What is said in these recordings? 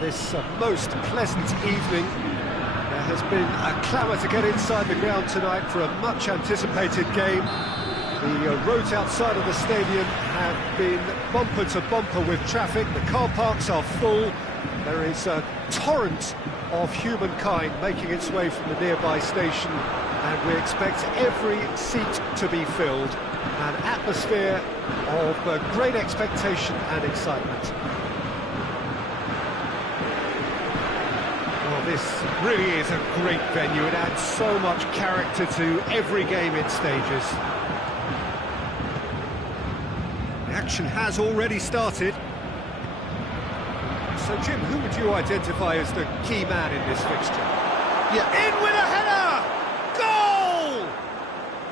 This most pleasant evening. There has been a clamour to get inside the ground tonight for a much-anticipated game. The roads outside of the stadium have been bumper to bumper with traffic. The car parks are full. There is a torrent of humankind making its way from the nearby station, and we expect every seat to be filled. An atmosphere of great expectation and excitement. Well, this really is a great venue. It adds so much character to every game it stages. The action has already started. So, Jim, who would you identify as the key man in this fixture? Yeah. In with a header! Goal!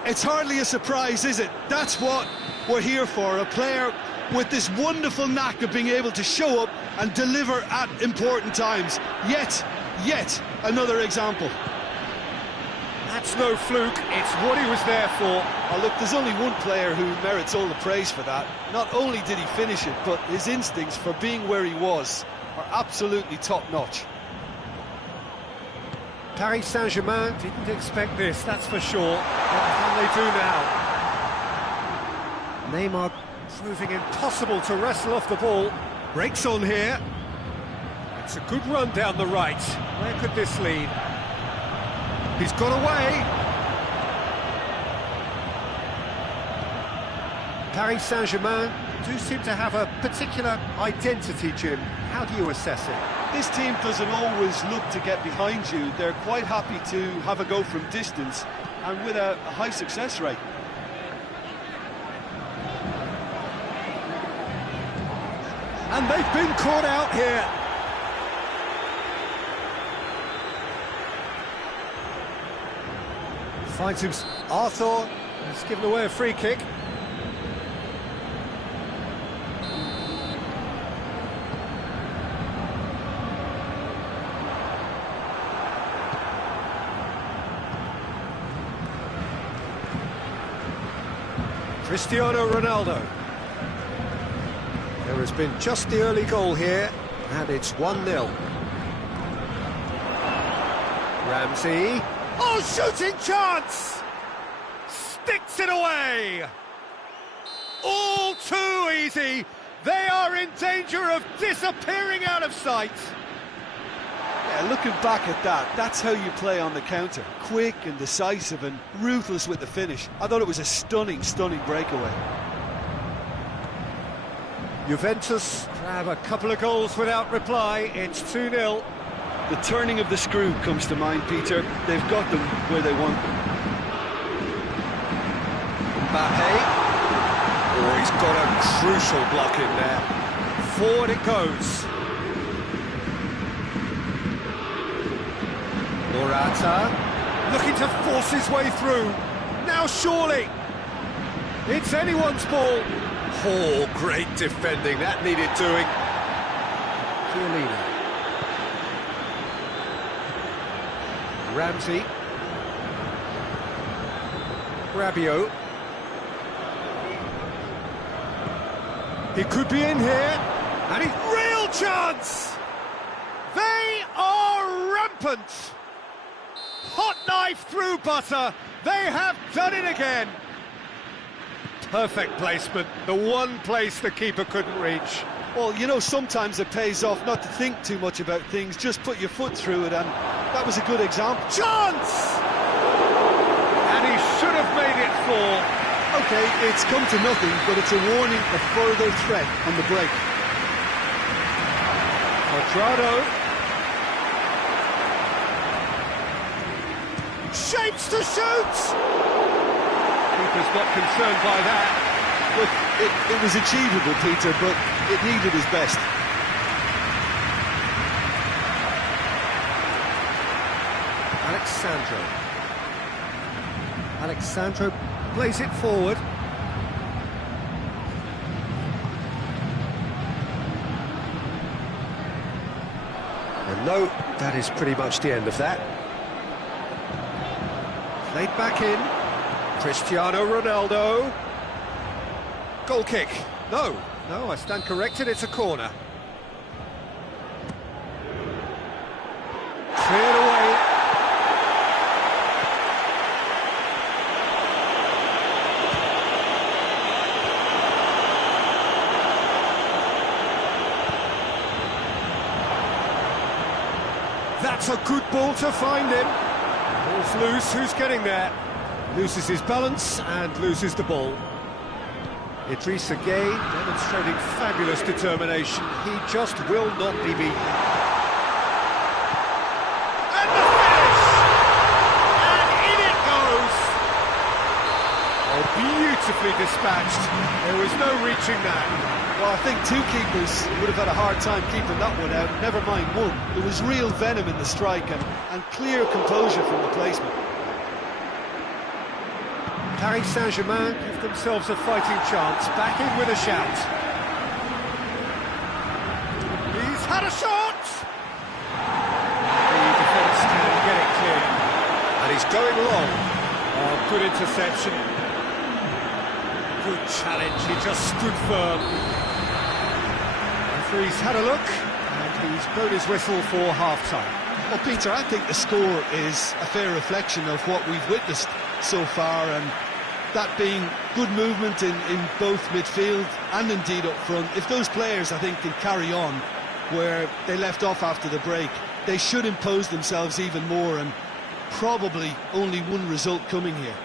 It's hardly a surprise, is it? That's what we're here for, a player with this wonderful knack of being able to show up and deliver at important times. Yet another example. That's no fluke, it's what he was there for. Oh, look, there's only one player who merits all the praise for that. Not only did he finish it, but his instincts for being where he was are absolutely top-notch. Paris Saint-Germain didn't expect this, that's for sure. What can they do now? Neymar proving impossible to wrestle off the ball. Breaks on here. It's a good run down the right. Where could this lead? He's got away. Paris Saint-Germain do seem to have a particular identity, Jim. How do you assess it? This team doesn't always look to get behind you. They're quite happy to have a go from distance, and with a high success rate. And they've been caught out here. Finds him. Arthur has given away a free kick. Cristiano Ronaldo. There has been just the early goal here, and it's 1-0. Ramsey. Oh, shooting chance! Sticks it away! All too easy. They are in danger of disappearing out of sight. Yeah, looking back at that, that's how you play on the counter. Quick and decisive and ruthless with the finish. I thought it was a stunning breakaway. Juventus grab a couple of goals without reply. It's 2-0. The turning of the screw comes to mind, Peter. They've got them where they want them. Mbappe. Oh, he's got a crucial block in there. Forward it goes. Morata. Looking to force his way through. Now surely. It's anyone's ball. Oh, great defending. That needed doing. Chiellini. Ramsey. Rabiot. He could be in here. And he's real chance! They are rampant! Hot knife through butter. They have done it again. Perfect placement. The one place the keeper couldn't reach. Well, you know, sometimes it pays off not to think too much about things. Just put your foot through it, and that was a good example. Chance! And he should have made it fall. OK, it's come to nothing, but it's a warning of further threat on the break. Quadrado. Shapes to shoot! Keeper's not concerned by that. Look, it was achievable, Peter, but it needed his best. Alexandro plays it forward. And no, that is pretty much the end of that. Played back in. Cristiano Ronaldo. Goal kick. No, I stand corrected, it's a corner. That's a good ball to find him. Ball's loose, who's getting there? Loses his balance and loses the ball. Idrissa Gueye demonstrating fabulous determination. He just will not be beaten. And the finish! And in it goes! Oh, beautifully dispatched. There was no reaching that. Well, I think two keepers would have had a hard time keeping that one out, never mind one. There was real venom in the strike and clear composure from the placement. Paris Saint-Germain give themselves a fighting chance, back in with a shout. He's had a shot! The defence can get it clear. And he's going long. Oh, good interception. Good challenge, he just stood firm. Referee's had a look, and he's blown his whistle for half-time. Well, Peter, I think the score is a fair reflection of what we've witnessed so far, and that being good movement in both midfield and indeed up front. If those players, I think, can carry on where they left off after the break, they should impose themselves even more, and probably only one result coming here.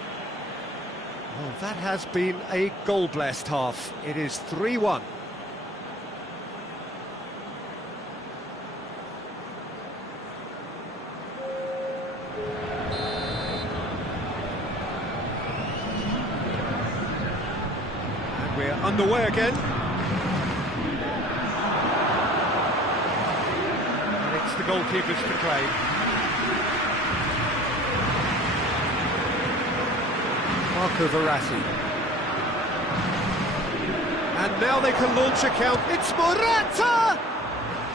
Well, that has been a goal-blessed half. It is 3-1. And we're underway again. And it's the goalkeepers to claim. Marco Verratti. And now they can launch a count. It's Morata!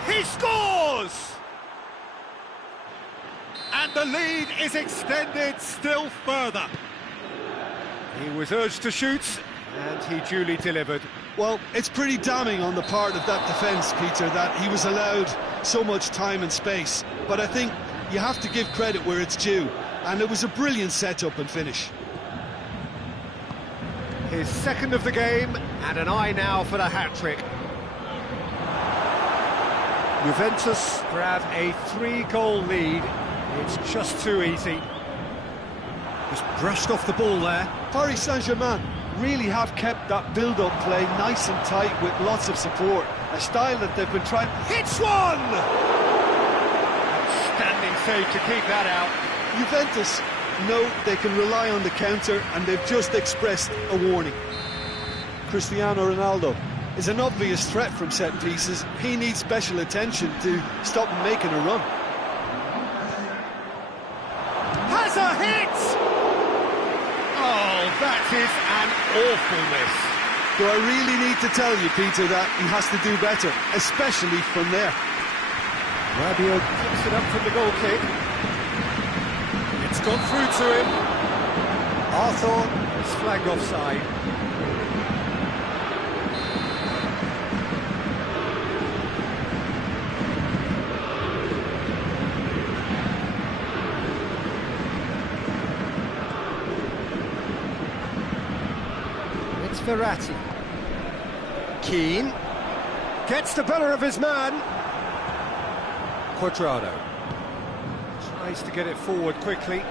He scores! And the lead is extended still further. He was urged to shoot, and he duly delivered. Well, it's pretty damning on the part of that defence, Peter, that he was allowed so much time and space. But I think you have to give credit where it's due, and it was a brilliant set-up and finish. His second of the game, and an eye now for the hat-trick. Juventus grab a 3-goal lead. It's just too easy. Just brushed off the ball there. Paris Saint-Germain really have kept that build-up play nice and tight with lots of support. A style that they've been trying... Hits one! Outstanding save to keep that out. Juventus know they can rely on the counter, and they've just expressed a warning. Cristiano Ronaldo is an obvious threat from set pieces. He needs special attention to stop him making a run. Has a hit! Oh, that is an awful miss. Do I really need to tell you, Peter, that he has to do better, especially from there? Rabiot picks it up from the goal kick. It's gone through to him. Arthur is flagged offside. It's Verratti. Keane gets the better of his man. Quadrado tries to get it forward quickly.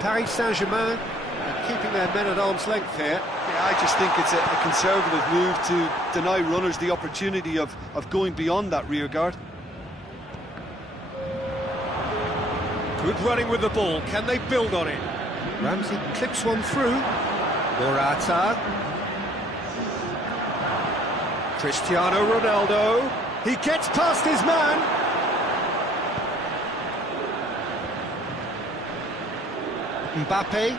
Paris Saint-Germain keeping their men at arm's length here. Yeah, I just think it's a conservative move to deny runners the opportunity of going beyond that rear guard. Good running with the ball. Can they build on it? Ramsey clips one through. Morata. Cristiano Ronaldo. He gets past his man. Mbappe.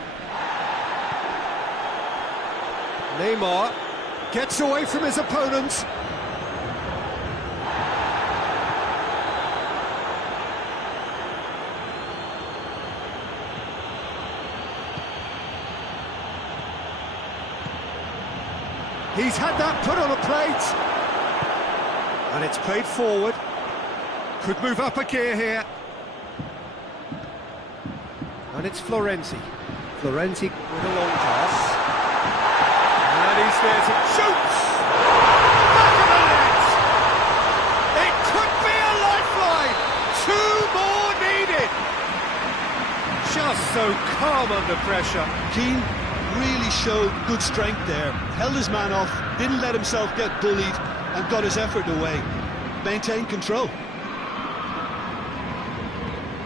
Neymar gets away from his opponents. He's had that put on a plate. And it's played forward. Could move up a gear here. And it's Florenzi. Florenzi with a long pass. And he's there to shoots! Back of the net! It could be a lifeline! 2 more just so calm under pressure. Keane really showed good strength there. Held his man off, didn't let himself get bullied, and got his effort away. Maintained control.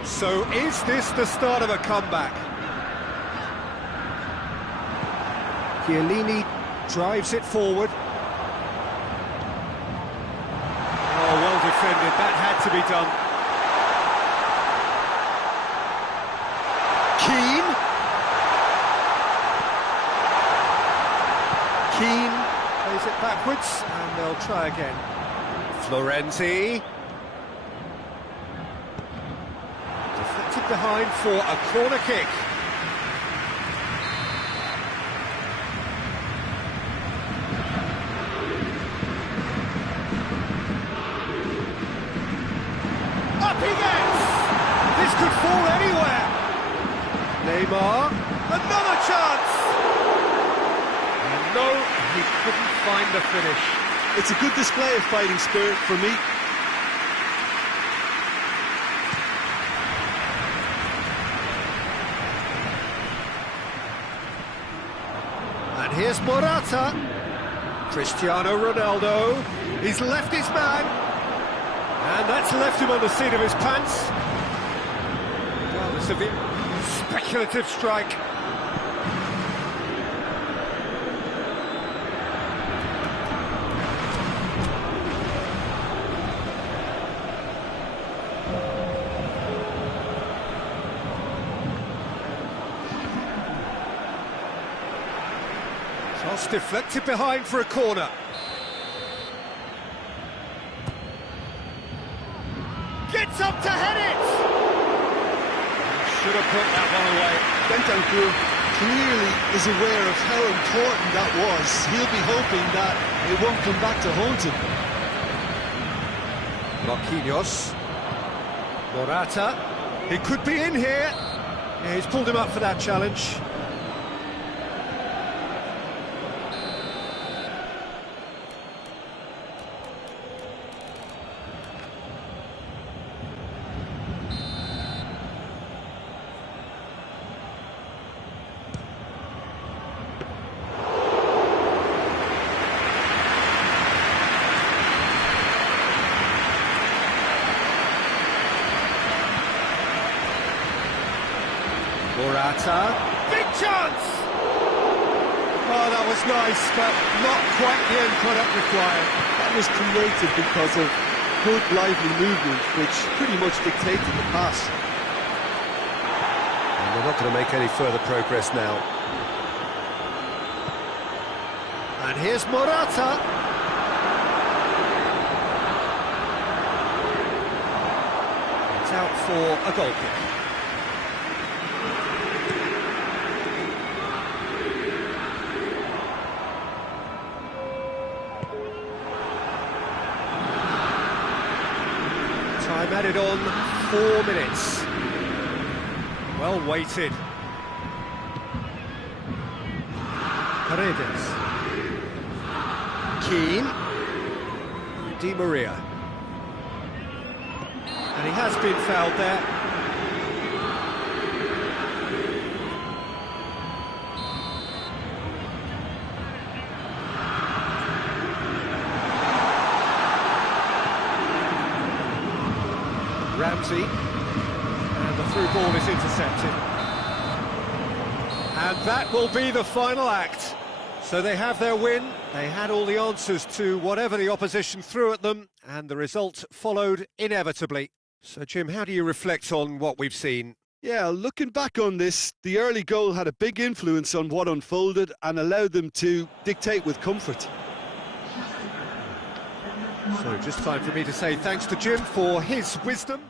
So is this the start of a comeback? Chiellini drives it forward. Oh, well defended, that had to be done. Keane plays it backwards, and they'll try again. Florenzi. Deflected behind for a corner kick. Up he gets! This could fall anywhere. Neymar, another chance! And no, he couldn't find the finish. It's a good display of fighting spirit for me. And here's Morata. Cristiano Ronaldo. He's left his man. And that's left him on the seat of his pants. Regardless of it, speculative strike. Toss deflected behind for a corner. Gets up to head it! Should have put that one away. Bentancur clearly is aware of how important that was. He'll be hoping that it won't come back to haunt him. Marquinhos. Morata. He could be in here. Yeah, he's pulled him up for that challenge. Morata, big chance! Oh, that was nice, but not quite the end product required. That was created because of good, lively movement, which pretty much dictated the pass. And they're not going to make any further progress now. And here's Morata. It's out for a goal kick. Time added on, 4 minutes. Well weighted. Paredes. Keane. Di Maria. And he has been fouled there. Ramsey, and the through ball is intercepted. And that will be the final act. So they have their win, they had all the answers to whatever the opposition threw at them, and the result followed inevitably. So Jim, how do you reflect on what we've seen? Yeah, looking back on this, the early goal had a big influence on what unfolded and allowed them to dictate with comfort. So just time for me to say thanks to Jim for his wisdom.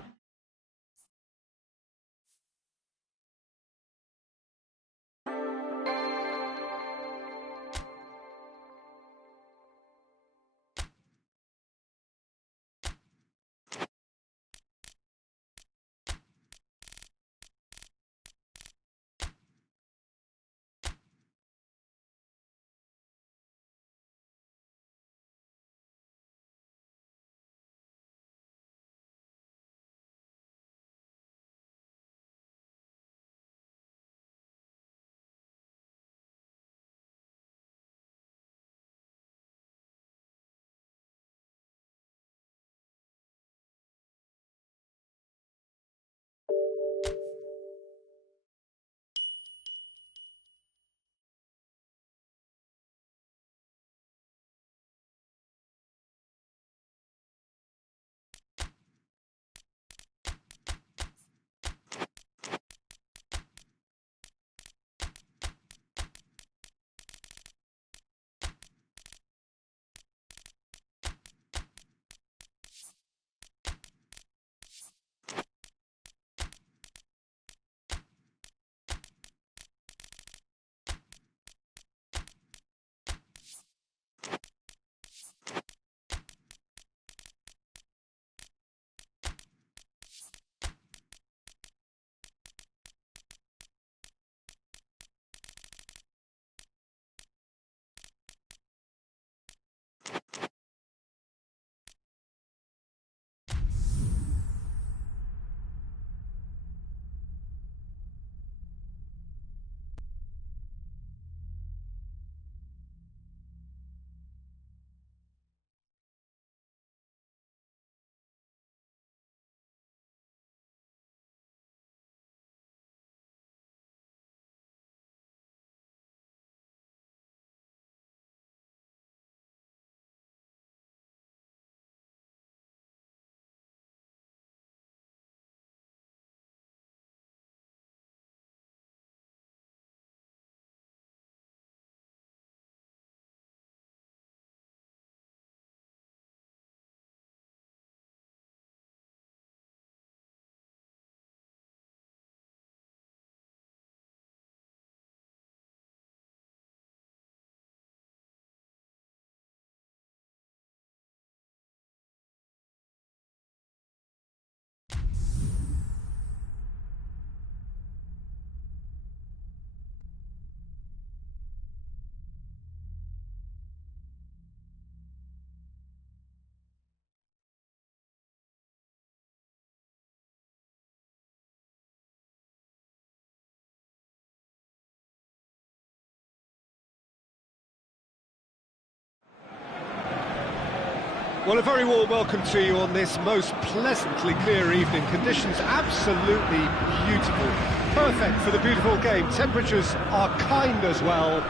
Well, a very warm welcome to you on this most pleasantly clear evening. Conditions absolutely beautiful. Perfect for the beautiful game. Temperatures are kind as well.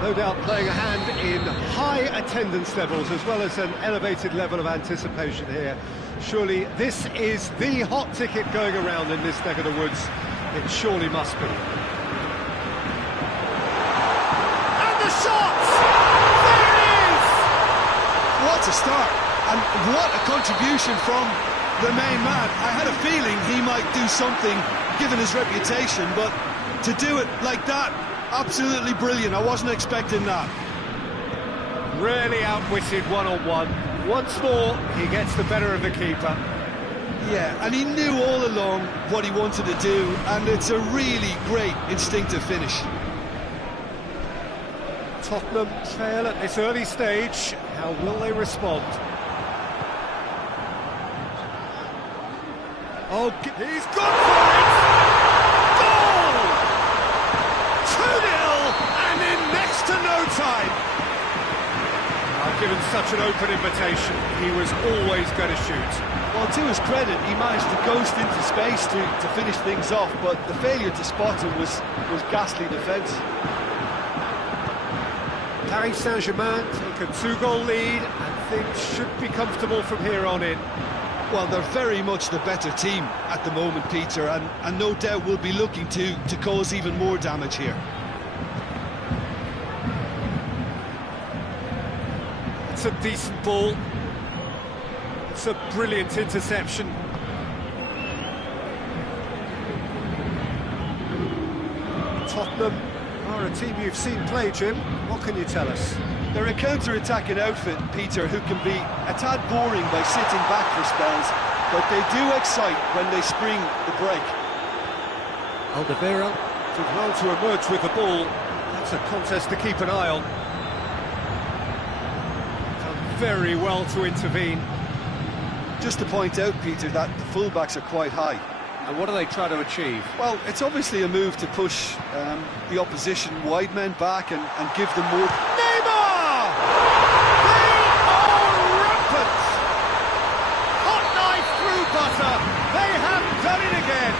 No doubt playing a hand in high attendance levels as well as an elevated level of anticipation here. Surely this is the hot ticket going around in this neck of the woods. It surely must be. And the shot! There it is! What a start, and what a contribution from the main man. I had a feeling he might do something given his reputation, but to do it like that, absolutely brilliant. I wasn't expecting that. Really outwitted one-on-one. Once more, he gets the better of the keeper. Yeah, and he knew all along what he wanted to do, and it's a really great instinctive finish. Tottenham trail at this early stage. How will they respond? Oh, he's gone for it! Goal! 2-0, and in next to no time. I've given such an open invitation, he was always going to shoot. Well, to his credit, he managed to ghost into space to finish things off, but the failure to spot him was ghastly defence. Paris Saint-Germain take a 2-goal lead, and things should be comfortable from here on in. Well, they're very much the better team at the moment, Peter, and no doubt will be looking to cause even more damage here. It's a decent ball. It's a brilliant interception. Tottenham are a team you've seen play, Jim. What can you tell us? They're a counter-attacking outfit, Peter, who can be a tad boring by sitting back for spells, but they do excite when they spring the break. Alderweireld did well to emerge with the ball. That's a contest to keep an eye on. Done very well to intervene. Just to point out, Peter, that the fullbacks are quite high. And what do they try to achieve? Well, it's obviously a move to push the opposition wide men back and give them more... Neymar! They are rampant! Hot knife through butter! They have done it again!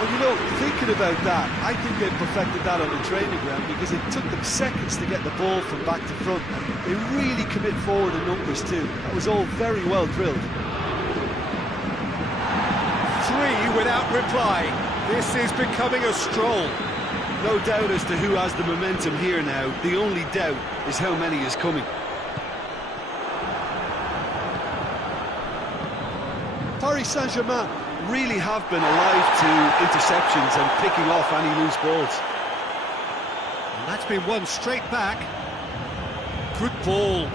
Well, you know, thinking about that, I think they perfected that on the training ground because it took them seconds to get the ball from back to front. They really commit forward in numbers too. That was all very well drilled. 3 without reply. This is becoming a stroll. No doubt as to who has the momentum here now. The only doubt is how many is coming. Paris Saint-Germain really have been alive to interceptions and picking off any loose balls. And that's been won straight back. Good ball.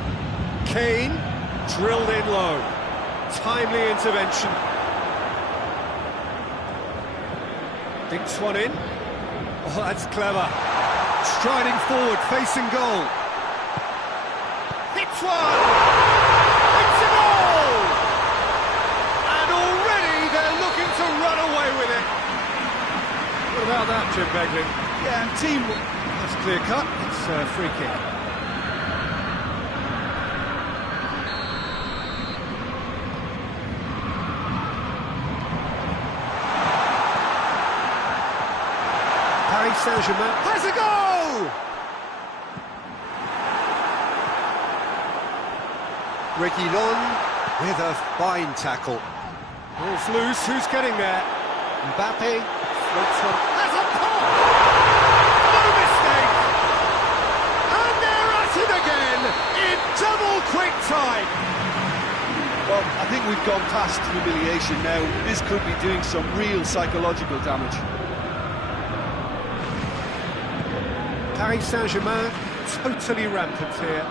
Kane drilled in low. Timely intervention. Dinks one in. Oh, that's clever. Striding forward, facing goal. Hits one! It's a goal! And already they're looking to run away with it. What about that, Jim Beglin? Yeah, team... That's clear cut. It's a free kick. Paris Saint-Germain has a go! Reguilon with a fine tackle. Ball's loose, who's getting there? Mbappe floats on, has a pop! No mistake! And they're at it again in double quick time! Well, I think we've gone past humiliation now. This could be doing some real psychological damage. Paris Saint-Germain totally rampant here.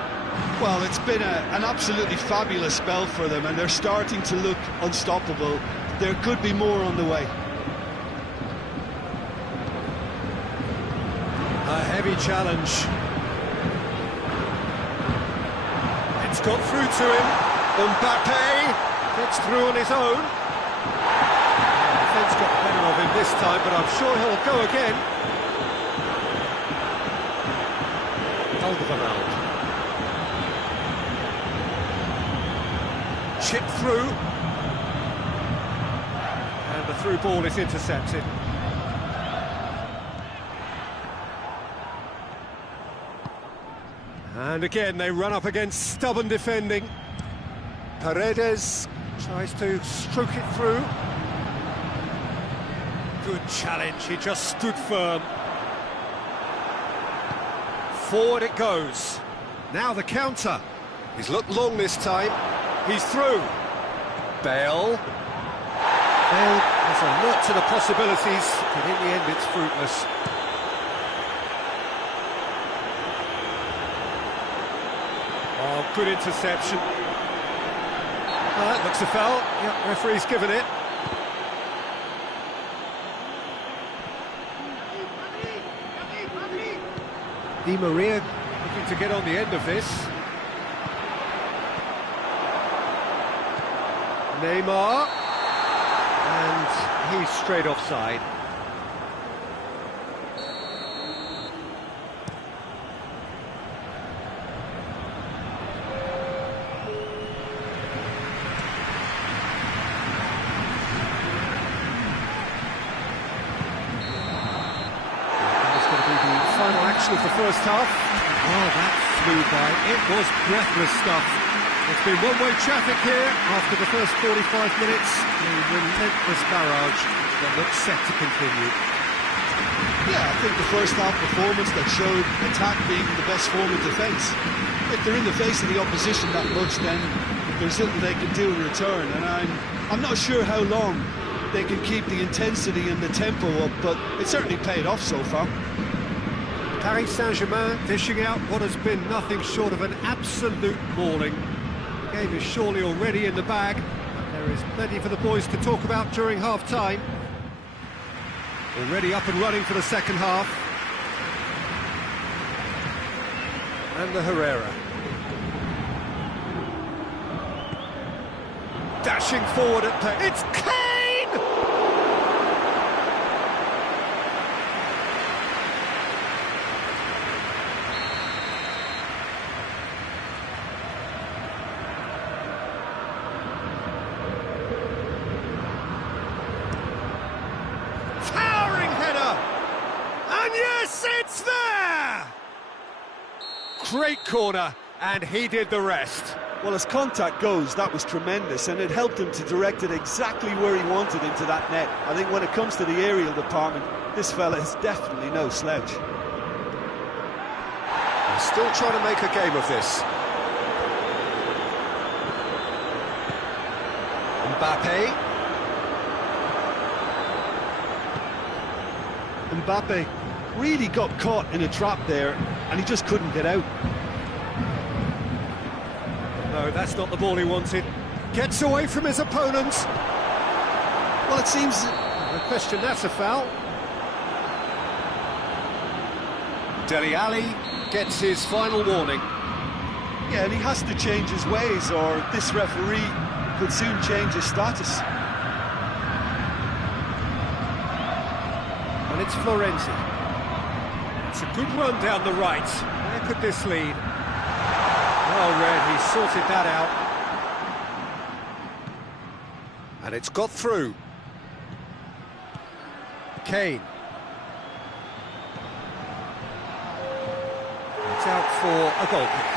Well, it's been an absolutely fabulous spell for them, and they're starting to look unstoppable. There could be more on the way. A heavy challenge. It's got through to him. Mbappe gets through on his own. The defence got the better of him this time, but I'm sure he'll go again. Alderweireld. Chip through. And the through ball is intercepted. And again, they run up against stubborn defending. Paredes tries to stroke it through. Good challenge, he just stood firm. Forward it goes. Now the counter. He's looked long this time. He's through. Bale. Bale is alert to the possibilities, but in the end it's fruitless. Oh, good interception. That looks a foul. Yep, referee's given it. Di Maria looking to get on the end of this. Neymar. And he's straight offside. Final action of the first half. Oh, that flew by. It was breathless stuff. It's been one-way traffic here after the first 45 minutes. A relentless barrage that looks set to continue. Yeah, I think the first half performance that showed attack being the best form of defence. If they're in the face of the opposition that much, then there's little they can do in return. And I'm not sure how long they can keep the intensity and the tempo up, but it certainly paid off so far. Paris Saint-Germain dishing out what has been nothing short of an absolute mauling. The game is surely already in the bag. There is plenty for the boys to talk about during half-time. Already up and running for the second half. And the Herrera. Dashing forward at play. It's Kane! Yes, it's there! Great corner, and he did the rest. Well, as contact goes, that was tremendous, and it helped him to direct it exactly where he wanted into that net. I think when it comes to the aerial department, this fella is definitely no slouch. They're still trying to make a game of this. Mbappe really got caught in a trap there, and he just couldn't get out. No, that's not the ball he wanted. Gets away from his opponents. Well, it seems... No question, that's a foul. Dele Alli gets his final warning. Yeah, and he has to change his ways, or this referee could soon change his status. And it's Florenzi. It's a good run down the right. Where could this lead? Well read, he sorted that out. And it's got through. Kane. It's out for a goal kick.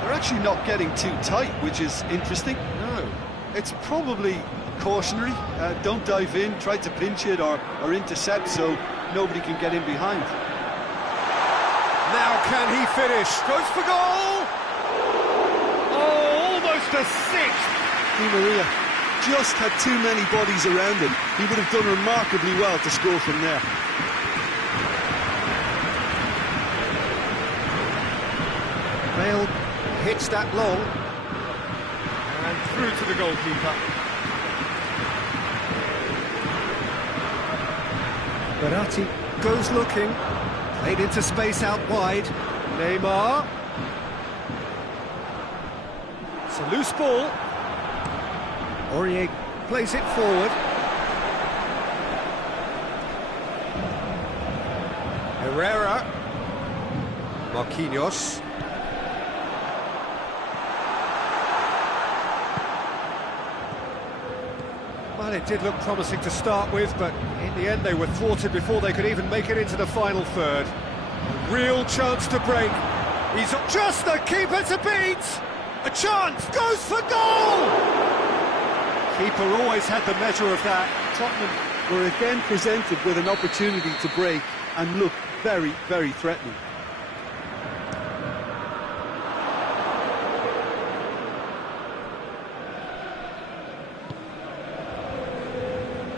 They're actually not getting too tight, which is interesting. No. It's probably cautionary. Don't dive in, try to pinch it or intercept so nobody can get in behind. Now can he finish? Goes for goal! Oh, almost a sixth! Di Maria just had too many bodies around him. He would have done remarkably well to score from there. Bale hits that long. And through to the goalkeeper. Verratti goes looking. Played into space out wide. Neymar. It's a loose ball. Aurier plays it forward. Herrera. Marquinhos. Well, it did look promising to start with, but in the end they were thwarted before they could even make it into the final third. A real chance to break. He's just the keeper to beat! A chance! Goes for goal! Keeper always had the measure of that. Tottenham were again presented with an opportunity to break and look very, very threatening.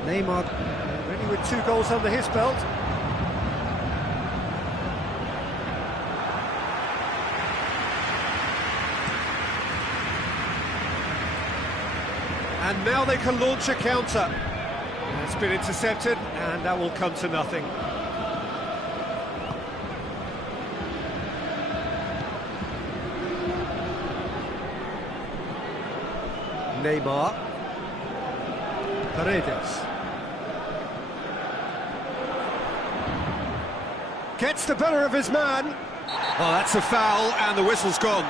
Neymar already with 2 goals under his belt. And now they can launch a counter. It's been intercepted, and that will come to nothing. Neymar. Paredes. Gets the better of his man. Oh, that's a foul, and the whistle's gone.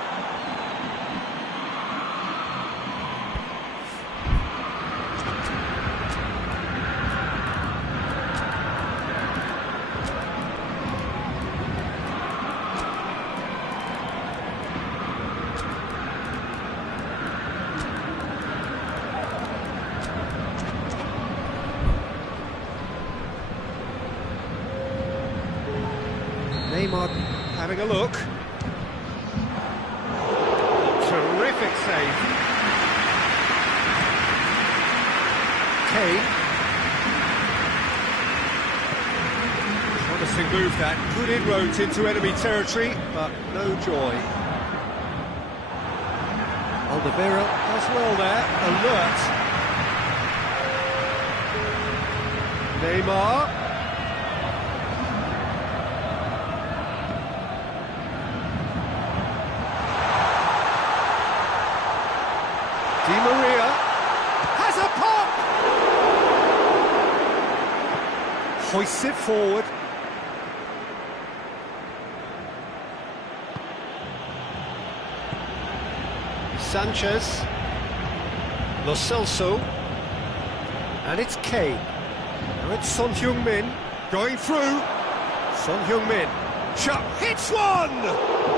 Neymar having a look. Terrific save. Kane. Promising move that. Good inroads into enemy territory, but no joy. Alderweireld does well there. Alert. Neymar. Di Maria has a pop! Hoists it forward. Sanchez. Lo Celso. And it's Kane. Now it's Son Heung-min going through. Son Heung-min. Shot. Hits one!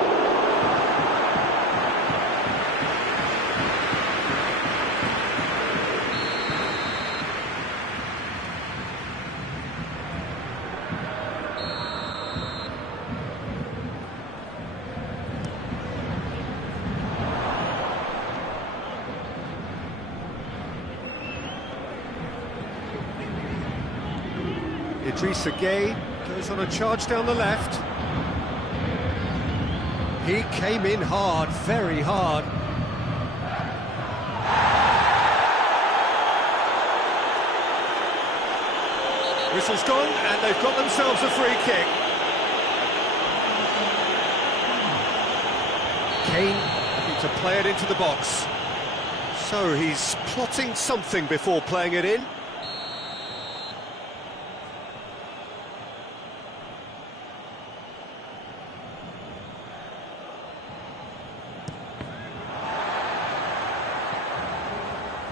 Idrissa Gueye goes on a charge down the left. He came in hard, very hard. Whistle's gone, and they've got themselves a free kick. Kane looking to play it into the box. So he's plotting something before playing it in.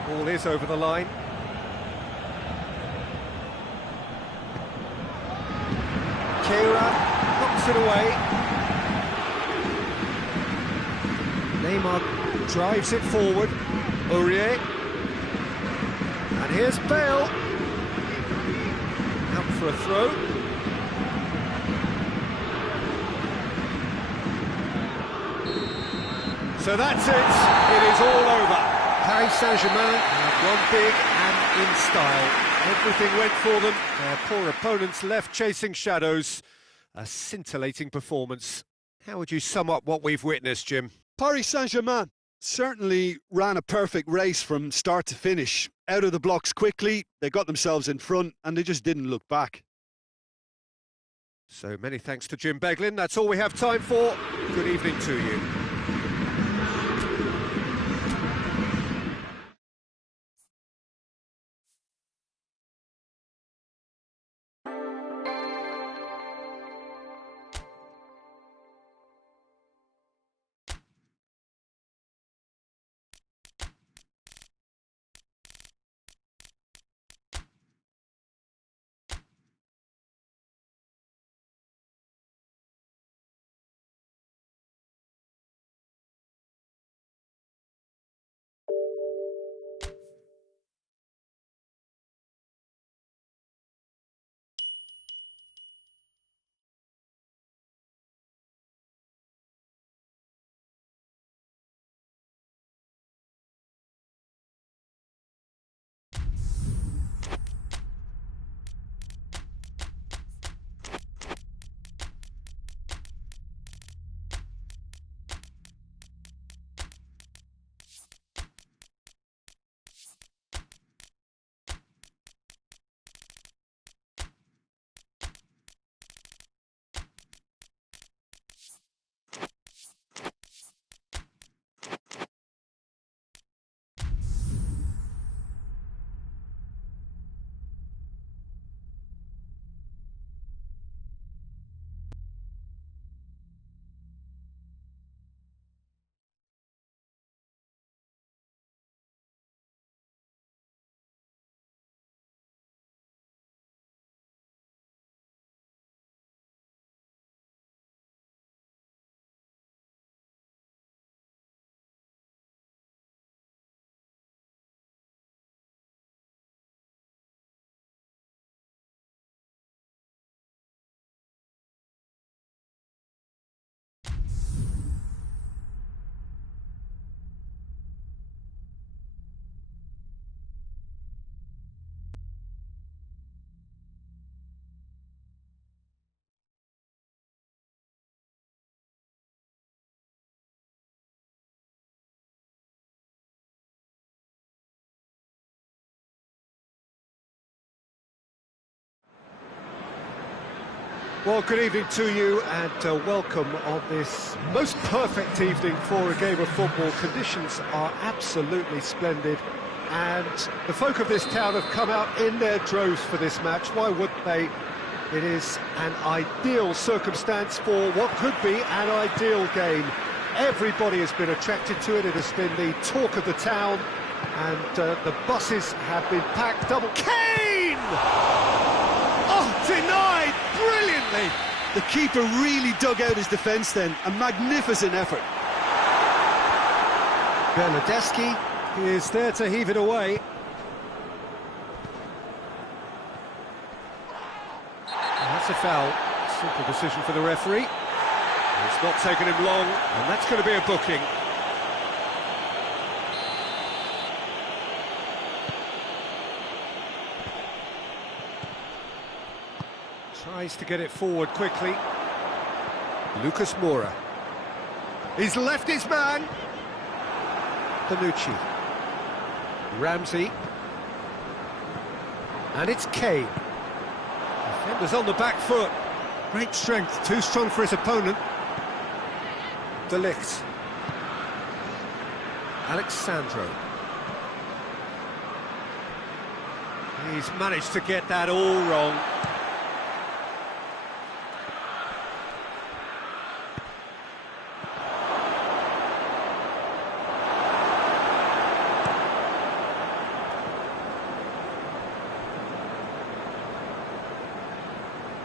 Ball is over the line. Keira knocks it away. Neymar drives it forward. Aurier. And here's Bale. Out for a throw. So that's it. It is all over. Paris Saint-Germain have won big and in style. Everything went for them. Their poor opponents left chasing shadows. A scintillating performance. How would you sum up what we've witnessed, Jim? Paris Saint-Germain certainly ran a perfect race from start to finish. Out of the blocks quickly, they got themselves in front, and they just didn't look back. So many thanks to Jim Beglin. That's all we have time for. Good evening to you. Well, good evening to you and welcome on this most perfect evening for a game of football. Conditions are absolutely splendid and the folk of this town have come out in their droves for this match. Why wouldn't they? It is an ideal circumstance for what could be an ideal game. Everybody has been attracted to it. It has been the talk of the town and the buses have been packed double. Kane! Oh, denied brilliantly! The keeper really dug out his defence then. A magnificent effort. Bernardeschi is there to heave it away. That's a foul. Simple decision for the referee. It's not taken him long, and that's going to be a booking. Tries to get it forward quickly. Lucas Moura. He's left his man. Panucci. Ramsey. And it's Kane. Defender's on the back foot. Great strength, too strong for his opponent. De Ligt. Alexandro. He's managed to get that all wrong.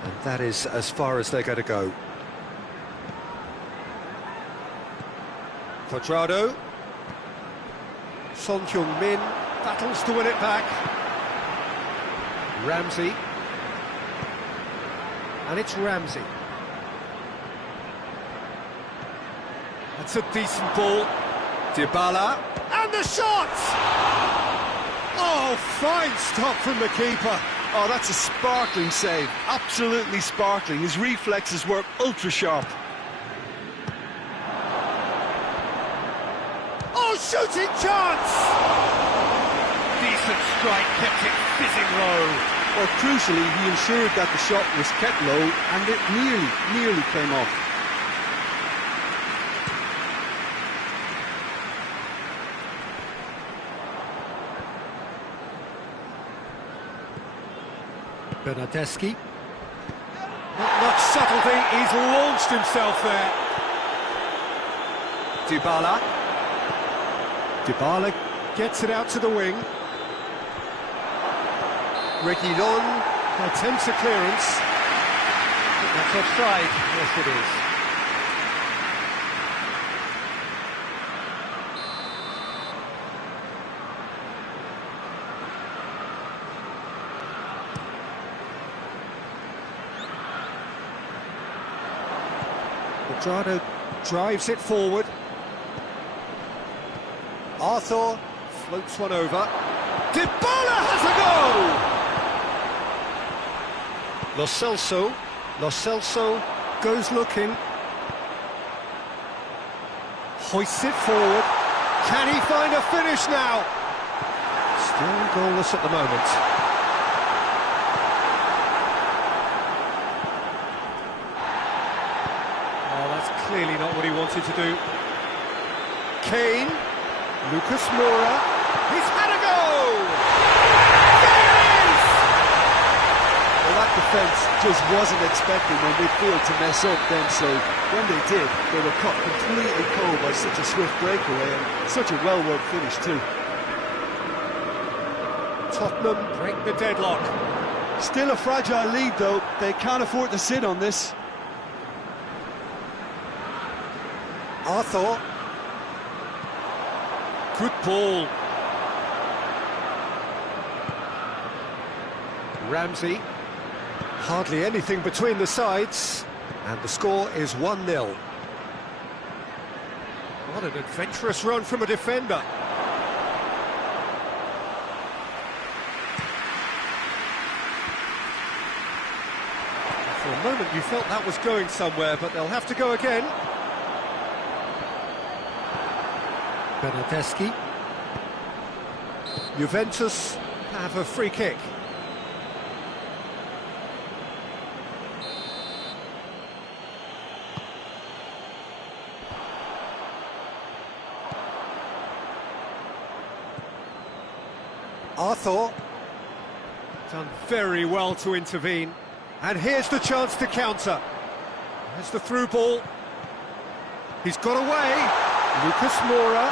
And that is as far as they're going to go. Quadrado. Son Heung-min battles to win it back. Ramsey. And it's Ramsey. That's a decent ball. Dybala. And the shot! Oh, fine stop from the keeper. Oh, that's a sparkling save. Absolutely sparkling. His reflexes work ultra sharp. Oh, shooting chance! Decent strike, kept it fizzing low. Well, crucially, he ensured that the shot was kept low and it nearly came off. Bernardeschi. Not much subtlety, he's launched himself there. Dybala. Dybala gets it out to the wing. Reguilon attempts a clearance. I think that's offside. Yes, it is. Quadrado drives it forward. Arthur floats one over. Dybala has a goal! Lo Celso goes looking. Hoists it forward. Can he find a finish now? Still goalless at the moment. Clearly not what he wanted to do. Kane, Lucas Moura, he's had a goal! There it is! Well, that defence just wasn't expecting their midfield to mess up then, so when they did, they were caught completely cold by such a swift breakaway and such a well-worked finish too. Tottenham break the deadlock. Still a fragile lead though, they can't afford to sit on this. Arthur. Good ball. Ramsey. Hardly anything between the sides. And the score is 1-0. What an adventurous run from a defender. For a moment you felt that was going somewhere, but they'll have to go again. Bernardeschi. Juventus have a free kick. Arthur. Done very well to intervene. And here's the chance to counter. There's the through ball. He's got away. Lucas Moura.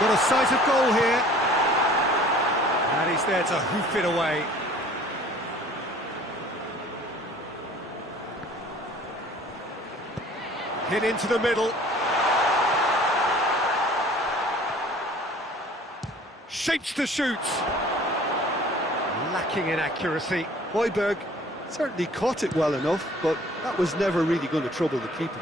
Got a sight of goal here. And he's there to hoof it away. Hit into the middle. Shapes to shoot. Lacking in accuracy. Højbjerg certainly caught it well enough, but that was never really going to trouble the keeper.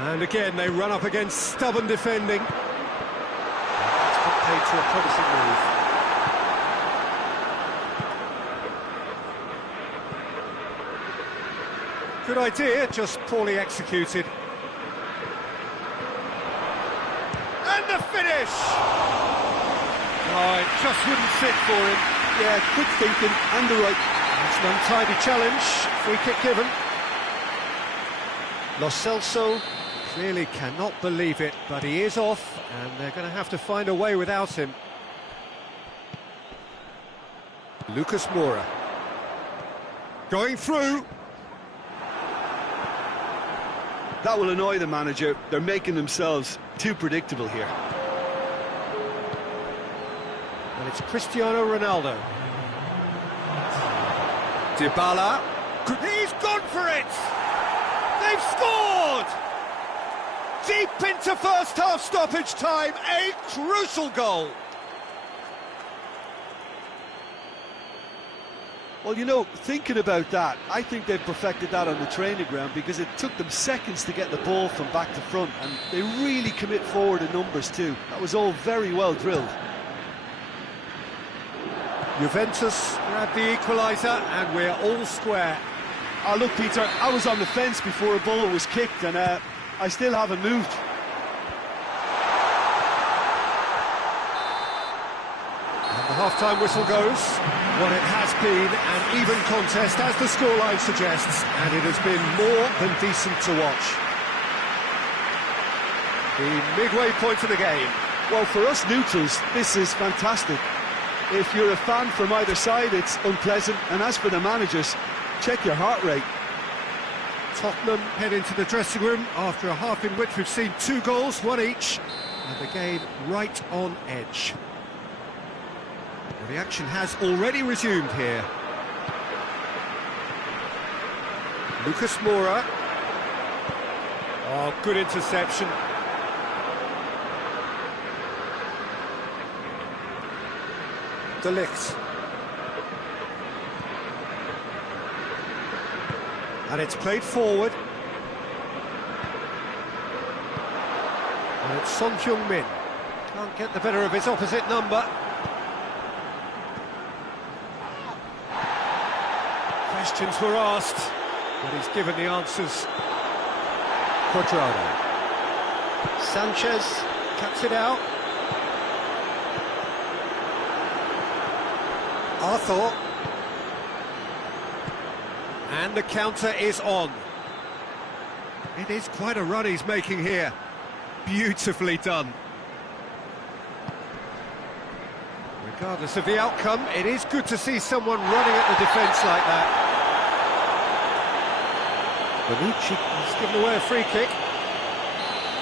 And again, they run up against stubborn defending. That's got paid to a promising move. Good idea, just poorly executed. And the finish! Oh, it just wouldn't sit for him. Yeah, quick thinking and the right. It's an untidy challenge, free kick given. Lo Celso clearly cannot believe it, but he is off, and they're going to have to find a way without him. Lucas Moura. Going through. That will annoy the manager. They're making themselves too predictable here. And it's Cristiano Ronaldo. Dybala. He's gone for it! They've scored! Deep into first half stoppage time, a crucial goal. Well, you know, thinking about that, I think they've perfected that on the training ground because it took them seconds to get the ball from back to front, and they really commit forward in numbers too. That was all very well drilled. Juventus grab the equaliser, and we're all square. Oh, look, Peter, I was on the fence before a ball was kicked, and I still haven't moved. And the half-time whistle goes. What it has been an even contest, as the scoreline suggests, and it has been more than decent to watch. The midway point of the game. Well, for us neutrals, this is fantastic. If you're a fan from either side, it's unpleasant, and as for the managers, check your heart rate. Tottenham head into the dressing room after a half in which we've seen 2 goals, 1 each, and the game right on edge. Well, the action has already resumed here. Lucas Moura. Oh, good interception. De Ligt. And it's played forward. And it's Son Heung-min. Can't get the better of his opposite number. Questions were asked, but he's given the answers. Quadrado. Sanchez cuts it out. Arthur. And the counter is on. It is quite a run he's making here. Beautifully done. Regardless of the outcome, it is good to see someone running at the defence like that. Bonucci has given away a free kick.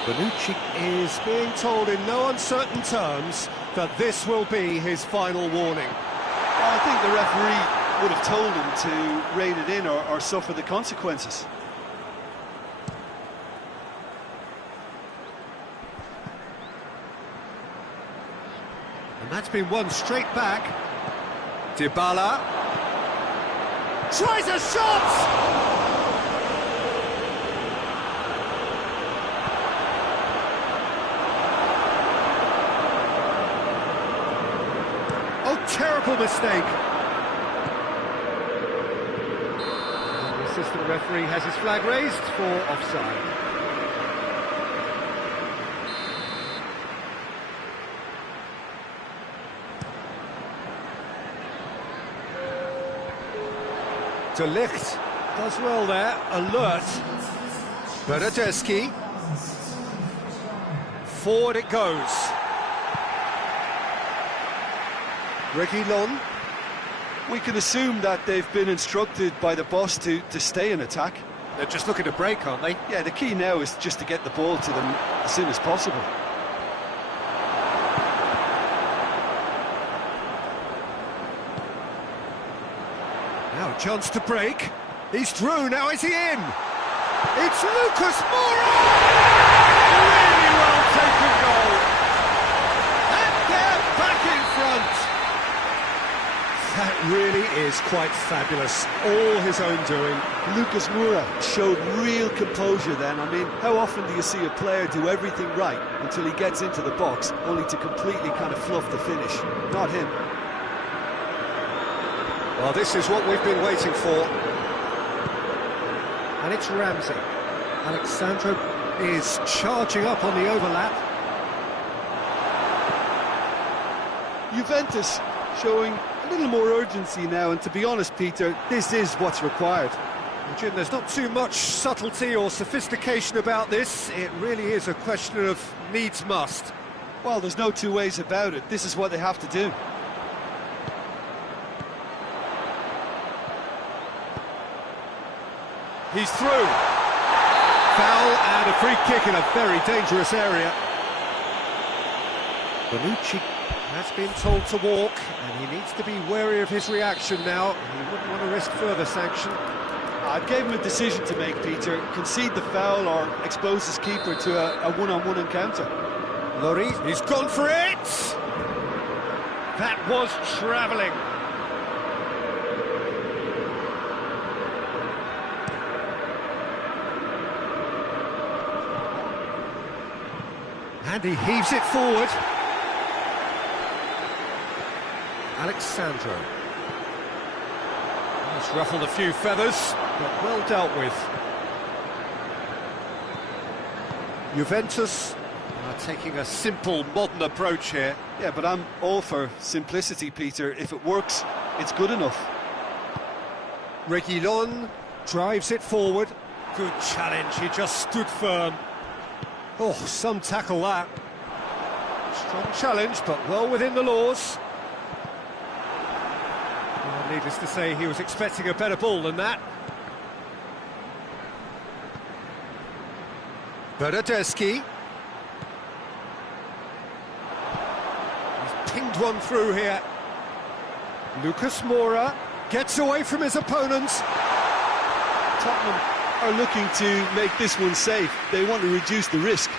Bonucci is being told in no uncertain terms that this will be his final warning. Well, I think the referee would have told him to rein it in or suffer the consequences. And that's been won straight back. Dybala tries a shot! Oh, terrible mistake. The assistant referee has his flag raised for offside. De Ligt does well there, alert. Bernardeschi. Forward it goes. Reguilon. We can assume that they've been instructed by the boss to stay in attack. They're just looking to break, aren't they? Yeah, the key now is just to get the ball to them as soon as possible. Now a chance to break. He's through, now is he in? It's Lucas Moura! Really well taken goal. And they're back in front. That really is quite fabulous. All his own doing. Lucas Moura showed real composure then. I mean, how often do you see a player do everything right until he gets into the box, only to completely kind of fluff the finish? Not him. Well, this is what we've been waiting for. And it's Ramsey. Alexandro is charging up on the overlap. Juventus showing a little more urgency now, and to be honest, Peter, this is what's required. Well, Jim, there's not too much subtlety or sophistication about this. It really is a question of needs must. Well, there's no two ways about it. This is what they have to do. He's through. Foul and a free kick in a very dangerous area. Bonucci has been told to walk, and he needs to be wary of his reaction now. He wouldn't want to risk further sanction. I gave him a decision to make, Peter. Concede the foul or expose his keeper to a one-on-one encounter. Lloris, he's gone for it! That was travelling. And he heaves it forward. Alexandro. He's ruffled a few feathers, but well dealt with. Juventus are taking a simple, modern approach here. Yeah, but I'm all for simplicity, Peter. If it works, it's good enough. Reguilon drives it forward. Good challenge, he just stood firm. Oh, some tackle that. Strong challenge, but well within the laws. Well, needless to say, he was expecting a better ball than that. Bernardeschi. He's pinged one through here. Lucas Moura gets away from his opponents. Tottenham are looking to make this one safe. They want to reduce the risk.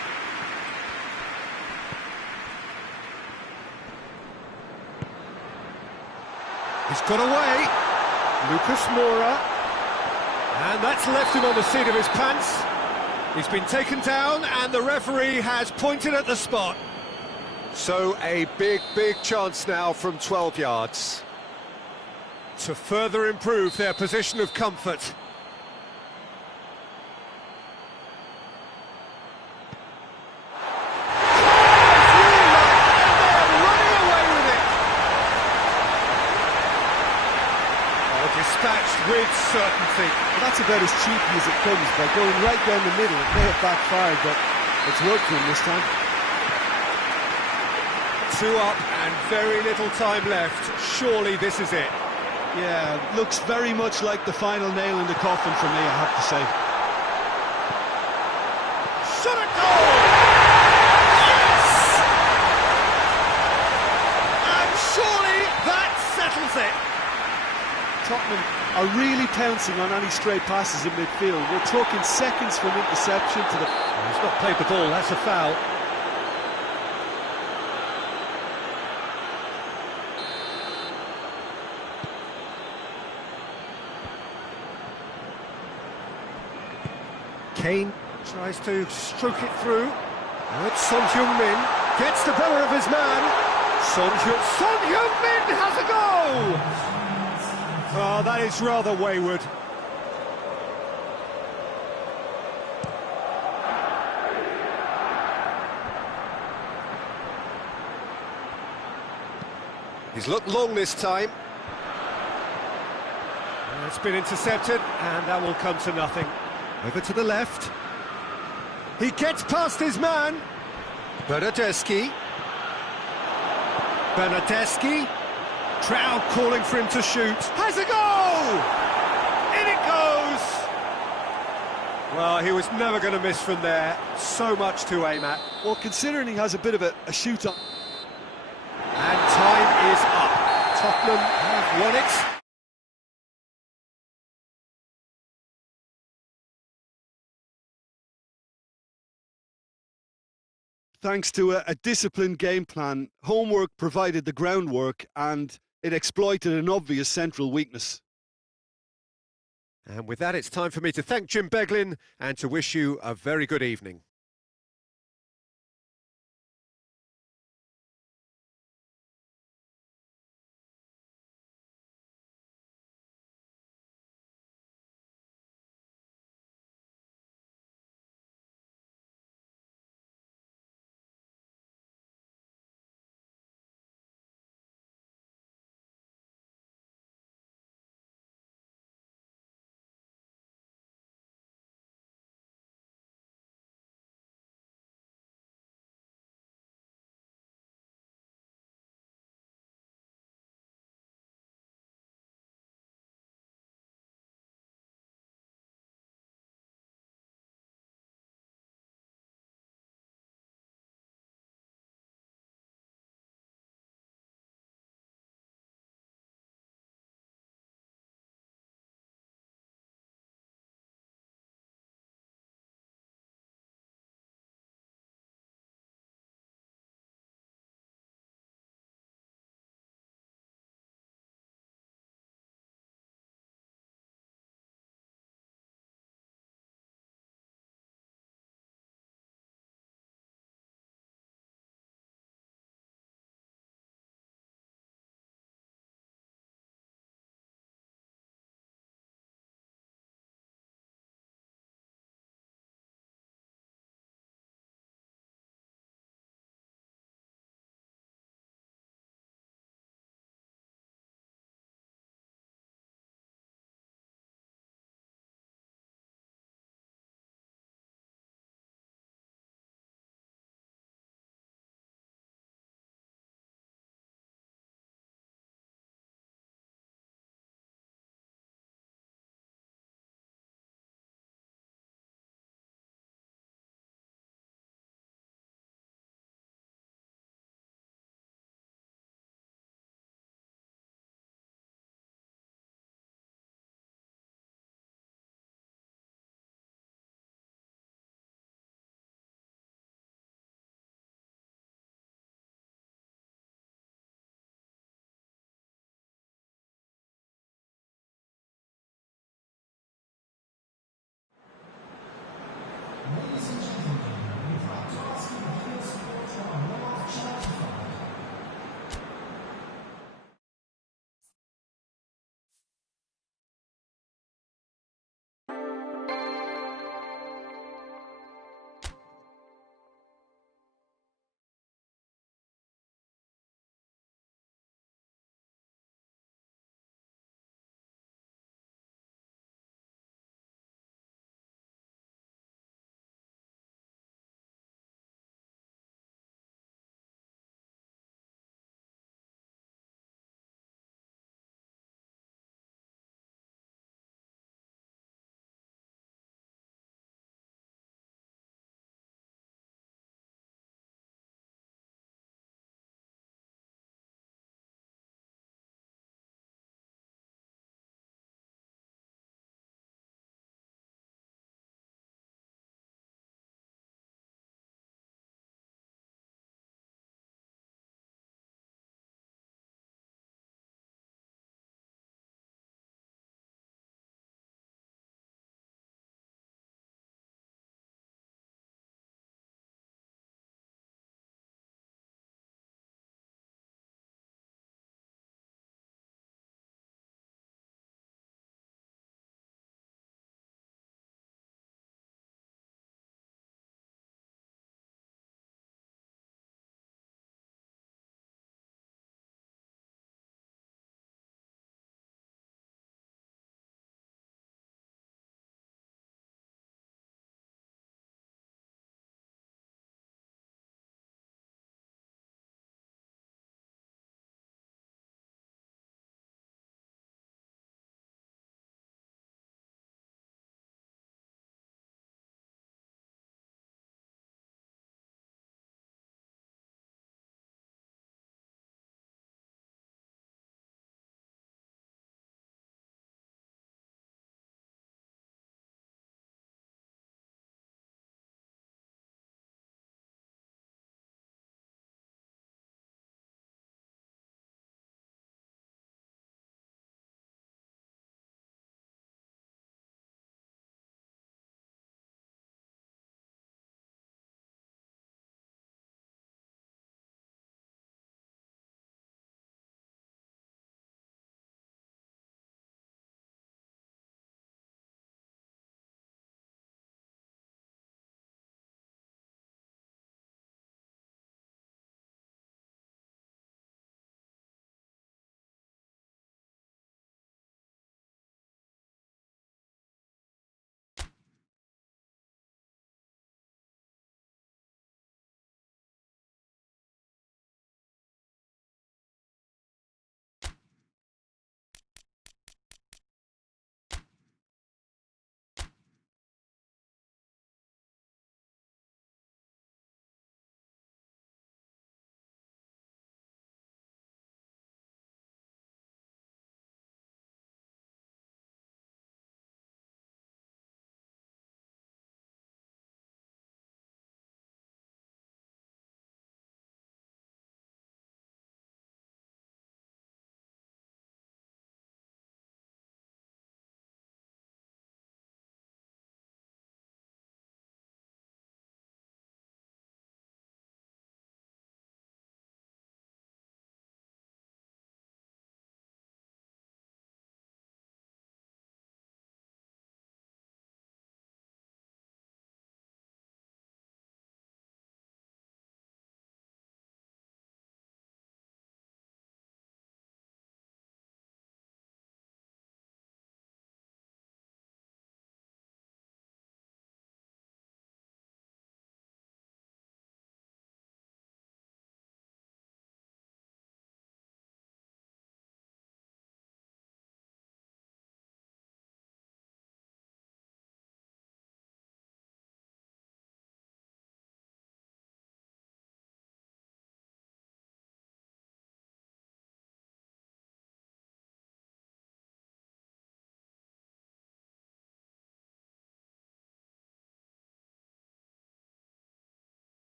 He's got away. Lucas Moura. And that's left him on the seat of his pants. He's been taken down and the referee has pointed at the spot. So a big, big chance now from 12 yards to further improve their position of comfort. Dispatched with certainty. Well, that's about as cheeky as it comes, by going right down the middle. It may have backfired, but it's worked for him this time. 2 up and very little time left. Surely this is it. Yeah, looks very much like the final nail in the coffin for me, I have to say. Shot a goal! Yes! And surely that settles it. Tottenham are really pouncing on any stray passes in midfield. We're talking seconds from interception to the... He's not played the ball, that's a foul. Kane tries to stroke it through. Now it's Son Heung-min, gets the better of his man. Son Heung-min has a goal! Oh, that is rather wayward. He's looked long this time. It's been intercepted, and that will come to nothing. Over to the left. He gets past his man. Bernardeschi. Bernardeschi. Trout calling for him to shoot. Has a goal! In it goes! Well, he was never going to miss from there. So much to aim at. Well, considering he has a bit of a shoot on. And time is up. Tottenham have won it. Thanks to a disciplined game plan, homework provided the groundwork and it exploited an obvious central weakness. And with that, it's time for me to thank Jim Beglin and to wish you a very good evening.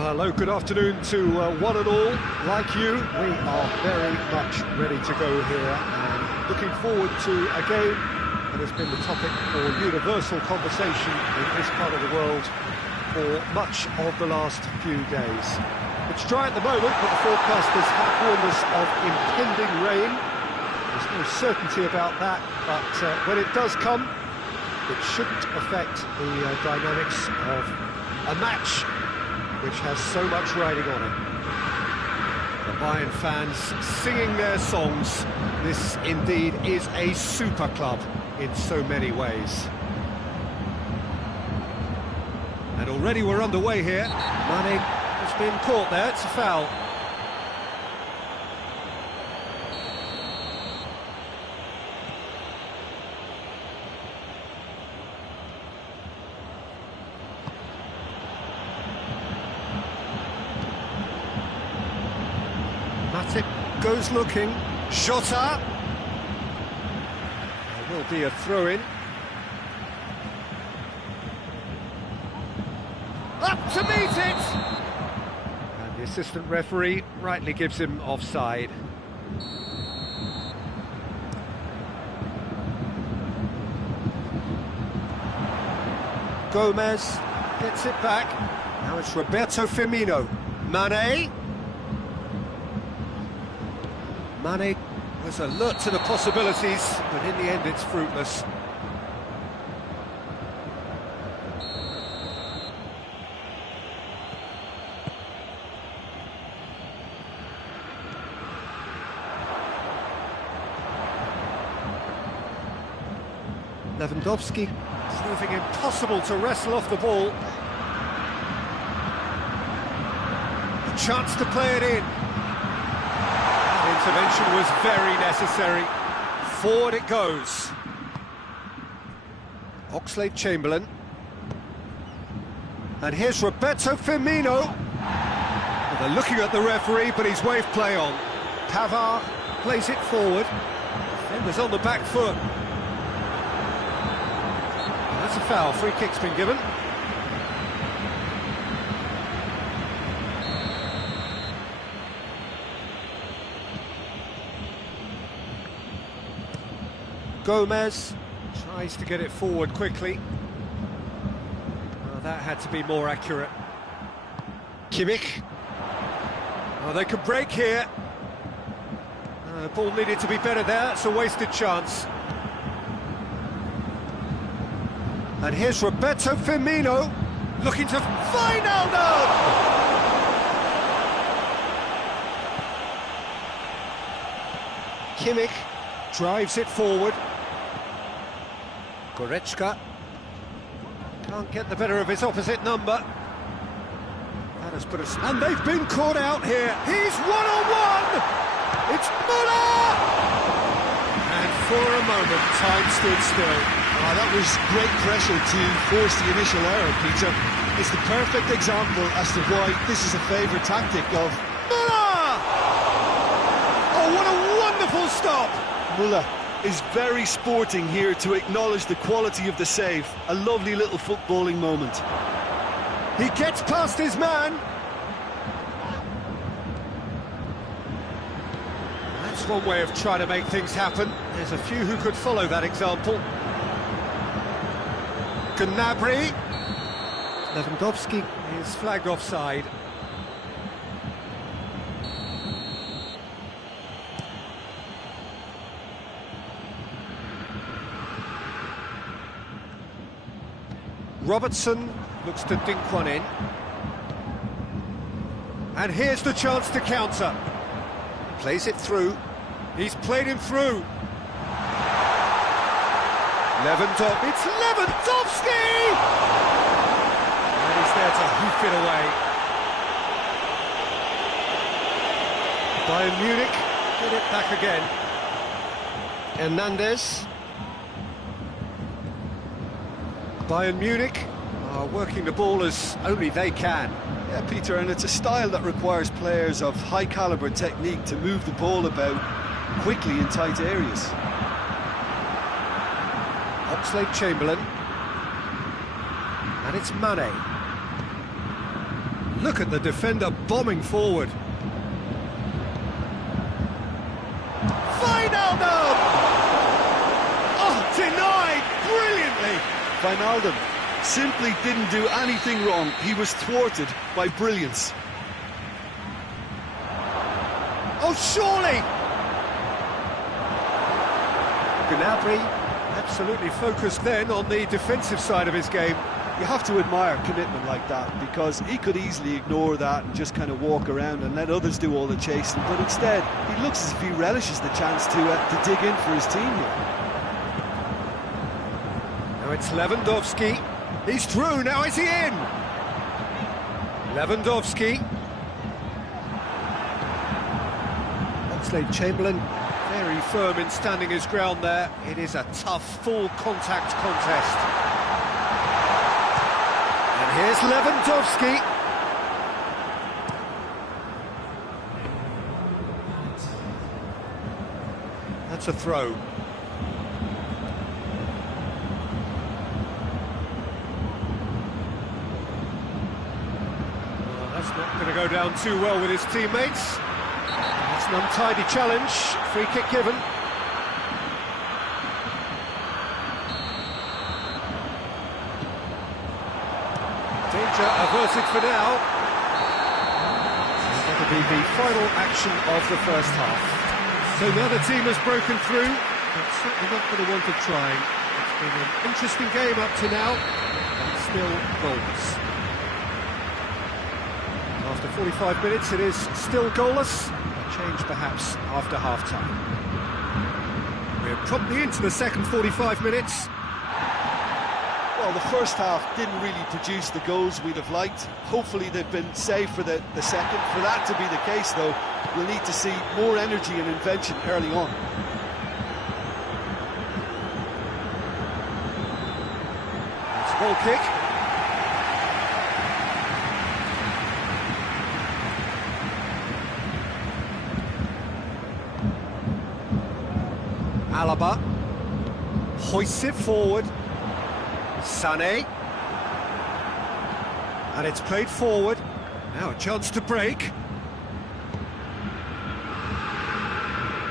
Well, hello, good afternoon to one and all. Like you, we are very much ready to go here and looking forward to a game that has been the topic for universal conversation in this part of the world for much of the last few days. It's dry at the moment, but the forecasters have warned us of impending rain. There's no certainty about that, but when it does come, it shouldn't affect the dynamics of a match which has so much riding on it. The Bayern fans singing their songs. This indeed is a super club in so many ways. And already we're underway here. Mane has been caught there, it's a foul. Matip goes looking. Jota. There will be a throw-in. Up to meet it! And the assistant referee rightly gives him offside. Gomez gets it back. Now it's Roberto Firmino. Mane. Mane was alert to the possibilities, but in the end it's fruitless. Lewandowski proving impossible to wrestle off the ball. A chance to play it in. Intervention was very necessary. Forward it goes. Oxlade-Chamberlain. And here's Roberto Firmino. Well, they're looking at the referee, but he's waved play on. Pavard plays it forward. Defender's on the back foot. That's a foul. Free kick's been given. Gomez tries to get it forward quickly. Oh, that had to be more accurate. Kimmich. Oh, they could break here. Ball needed to be better there. It's a wasted chance. And here's Roberto Firmino looking to find Aldo. Kimmich drives it forward. Goretzka can't get the better of his opposite number. That has put us... And they've been caught out here. He's one-on-one! It's Muller! And for a moment, time stood still. Oh, that was great pressure to force the initial error, Peter. It's the perfect example as to why this is a favourite tactic of Muller! Oh, what a wonderful stop! Muller is very sporting here to acknowledge the quality of the save. A lovely little footballing moment. He gets past his man. That's one way of trying to make things happen. There's a few who could follow that example. Gnabry. Lewandowski is flagged offside. Robertson looks to dink one in. And here's the chance to counter. Plays it through. He's played him through. It's Lewandowski! And he's there to hoof it away. Bayern Munich get it back again. Hernandez. Bayern Munich are working the ball as only they can. Yeah, Peter, and it's a style that requires players of high-calibre technique to move the ball about quickly in tight areas. Oxlade-Chamberlain. And it's Mane. Look at the defender bombing forward. Wijnaldum! Oh, denied brilliantly! Wijnaldum simply didn't do anything wrong. He was thwarted by brilliance. Oh, surely! Gnabry absolutely focused then on the defensive side of his game. You have to admire commitment like that, because he could easily ignore that and just kind of walk around and let others do all the chasing, but instead he looks as if he relishes the chance to dig in for his team here. Now it's Lewandowski. He's through, now is he in? Lewandowski. Oxlade-Chamberlain very firm in standing his ground there. It is a tough full contact contest. And here's Lewandowski. That's a throw. Well, that's not going to go down too well with his teammates. It's an untidy challenge. Free kick given. Danger averted for now. And that'll be the final action of the first half. So now the team has broken through, but certainly not for the want of trying. It's been an interesting game up to now, and still goalless. After 45 minutes, it is still goalless. A change perhaps after half-time. We're promptly into the second 45 minutes. Well, the first half didn't really produce the goals we'd have liked. Hopefully they've been saved for the second. For that to be the case, though, we'll need to see more energy and invention early on. It's a goal kick. Alaba hoists it forward. Sané, and it's played forward. Now a chance to break.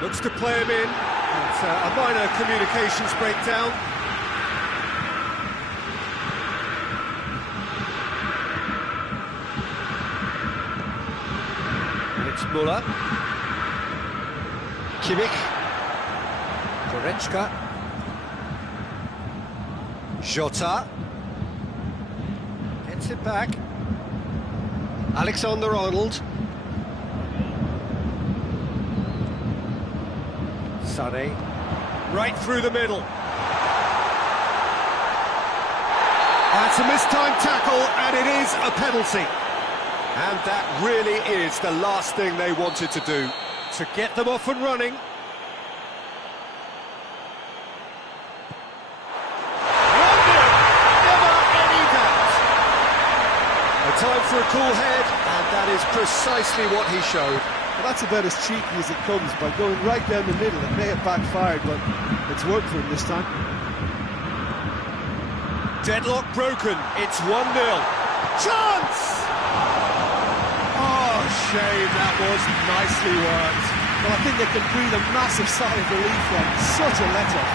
Looks to play him in. It's a minor communications breakdown. And it's Müller. Kimmich. Goretzka. Jota gets it back. Alexander-Arnold. Sané right through the middle. That's a mistimed tackle, and it is a penalty. And that really is the last thing they wanted to do, to get them off and running. Time for a cool head, and that is precisely what he showed. Well, that's about as cheeky as it comes, by going right down the middle. It may have backfired, but it's worked for him this time. Deadlock broken, it's 1-0. Chance! Oh, shame, that was nicely worked. Well, I think they can breathe a massive sigh of relief then. Such a let-off.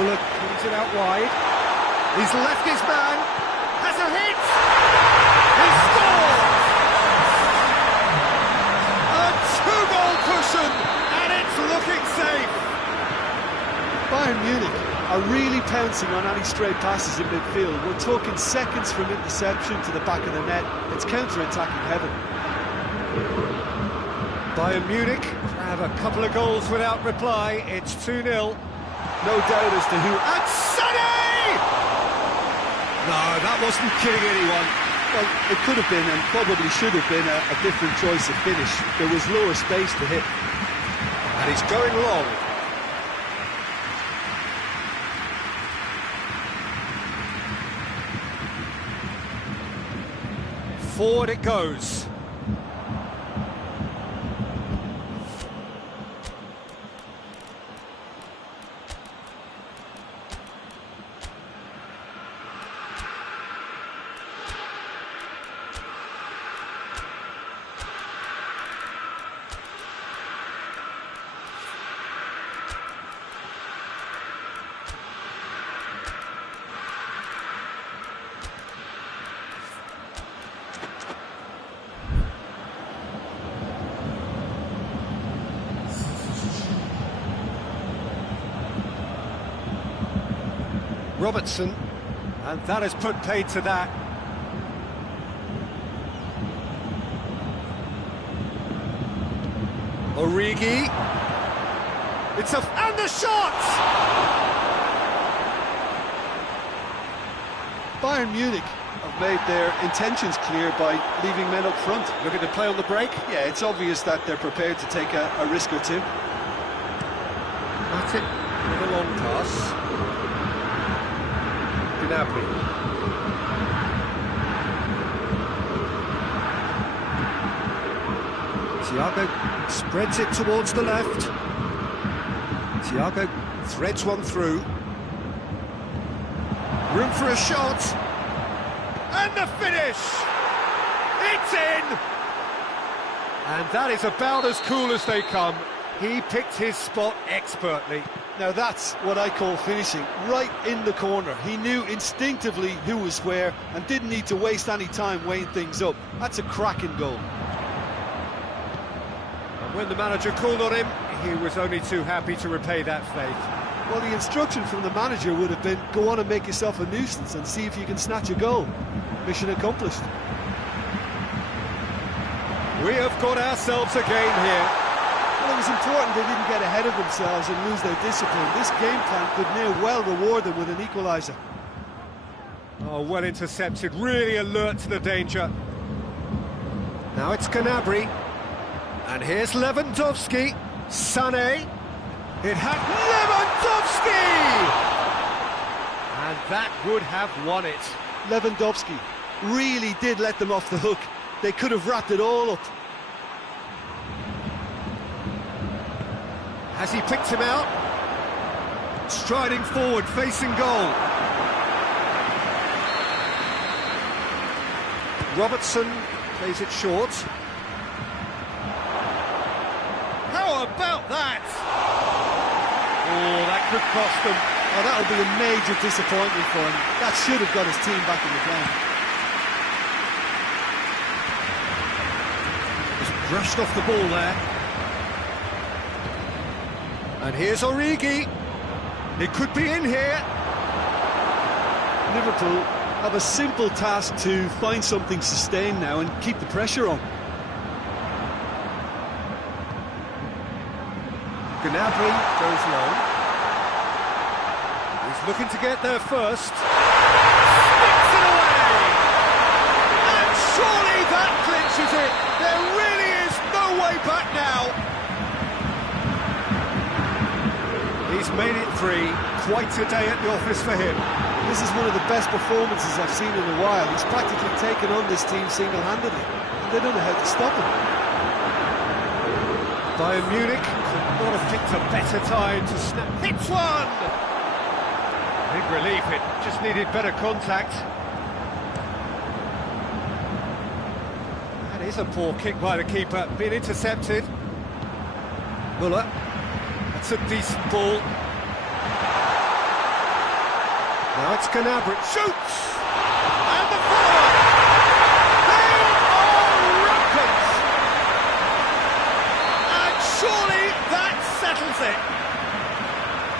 Bullock brings it out wide. He's left his man. Has a hit! He scores! A two-goal cushion, and it's looking safe. Bayern Munich are really pouncing on any stray passes in midfield. We're talking seconds from interception to the back of the net. It's counter-attacking heaven. Bayern Munich have a couple of goals without reply. It's 2-0. No doubt as to who... And Sané! No, that wasn't kidding anyone. Well, it could have been, and probably should have been, a different choice of finish. There was lower space to hit. And he's going long. Forward it goes. Robertson, and that has put paid to that. Origi. And the shot! Bayern Munich have made their intentions clear by leaving men up front. Looking to play on the break. Yeah, it's obvious that they're prepared to take a risk or two. That's it, with a long pass. Gnabry. Thiago spreads it towards the left. Thiago threads one through. Room for a shot. And the finish! It's in! And that is about as cool as they come. He picked his spot expertly. Now that's what I call finishing, right in the corner. He knew instinctively who was where and didn't need to waste any time weighing things up. That's a cracking goal. And when the manager called on him, he was only too happy to repay that faith. Well, the instruction from the manager would have been, go on and make yourself a nuisance and see if you can snatch a goal. Mission accomplished. We have got ourselves a game here. Well, it was important they didn't get ahead of themselves and lose their discipline. This game plan could now well reward them with an equaliser. Oh, well intercepted, really alert to the danger. Now it's Gnabry. And here's Lewandowski. Sané. It had Lewandowski! And that would have won it. Lewandowski really did let them off the hook. They could have wrapped it all up. Has he picked him out? Striding forward, facing goal. Robertson plays it short. How about that? Oh, that could cost them. Oh, that'll be a major disappointment for him. That should have got his team back in the game. Just brushed off the ball there. And here's Origi. It could be in here. Liverpool have a simple task to find something sustained now and keep the pressure on. Gnabry goes long. He's looking to get there first. Sticks it away! And surely that clinches it. There really is no way back now. He's made it 3. Quite a day at the office for him. This is one of the best performances I've seen in a while. He's practically taken on this team single-handedly, and they don't know how to stop him. Bayern Munich could not have picked a better time to snap. Hits one! Big relief, it just needed better contact. That is a poor kick by the keeper, being intercepted. Muller, that's a decent ball. Now it's Gnabry, shoots! And the follow-up! They are rampant! And surely that settles it.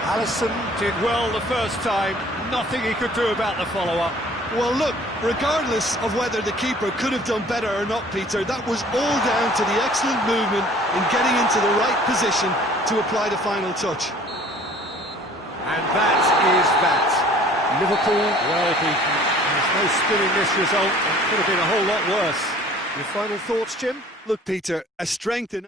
Alisson did well the first time, nothing he could do about the follow-up. Well, look, regardless of whether the keeper could have done better or not, Peter, that was all down to the excellent movement in getting into the right position to apply the final touch. And that is that. Liverpool well beaten. There's no spinning this result. It could have been a whole lot worse. Your final thoughts, Jim? Look, Peter, a strength in